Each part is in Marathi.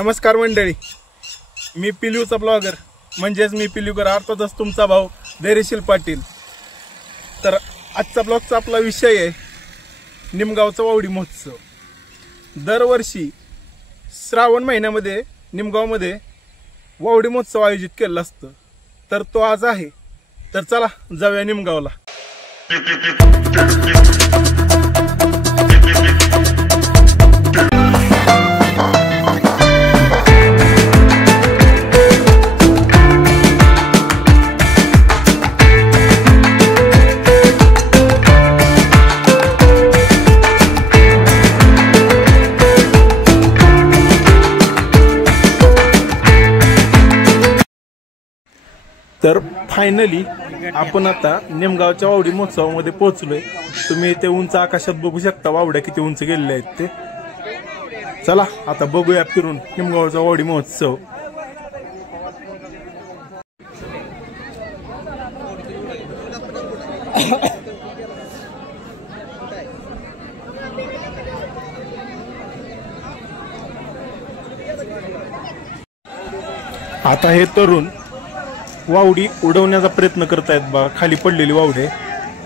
नमस्कार मंडळी, मी पिलूचा ब्लॉगर म्हणजेच मी पिलूकर अर्थातच तुमचा भाऊ धैर्यशील पाटील। तर आजचा ब्लॉगचा आपला विषय आहे निमगावचा वावडी महोत्सव। दरवर्षी श्रावण महिन्यामध्ये निमगावमध्ये वावडी महोत्सव आयोजित केलेला असतो, तर तो आज आहे। तर चला जाऊया निमगावला। तर फायनली आपण आता निमगावच्या वावडी महोत्सवामध्ये पोहोचलोय। तुम्ही इथे उंच आकाशात बघू शकता वावड्या किती उंच गेलेल्या आहेत ते। चला आता बघूया फिरून निमगावचा वावडी महोत्सव। आता हे तरुण वावडी उडवण्याचा प्रयत्न करतायत बघा। खाली पडलेली वावडे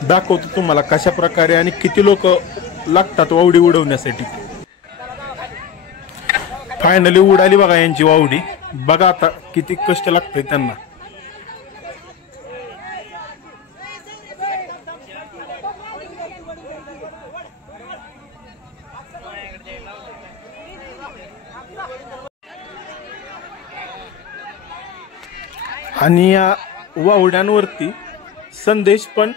दाखवतो तुम्हाला कशा प्रकारे आणि किती लोक लागतात वावडी उडवण्यासाठी। फायनली उडाली बघा यांची वावडी। बघा आता किती कष्ट लागतंय त्यांना। आणि या वावड्यांवरती संदेश पण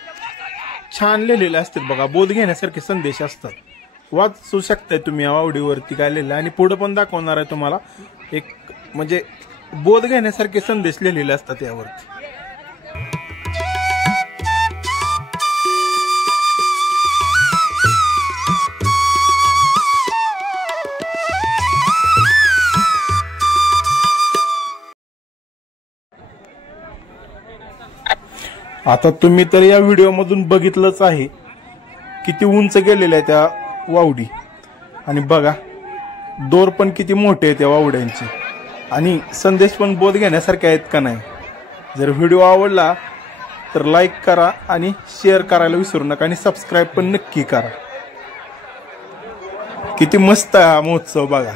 छान लिहिलेले असतात बघा। बोध घेण्यासारखे संदेश असतात, वाचू शकताय तुम्ही या वावडीवरती काय लिहिलं। आणि पुढे पण दाखवणार आहे तुम्हाला एक म्हणजे बोध घेण्यासारखे संदेश लिहिलेले असतात यावरती। आता तुम्ही तर या व्हिडिओ मधून बघितलंच आहे किती उंच गेलेल्या त्या वावडी। आणि बघा दोर पण किती मोठे आहेत त्या वावड्यांचे, आणि संदेश पण बोध घेण्यासारखे आहेत का नाही। जर व्हिडिओ आवडला तर लाईक करा आणि शेअर करायला विसरू नका, आणि सबस्क्राईब पण नक्की करा। किती मस्त आहे हा महोत्सव बघा।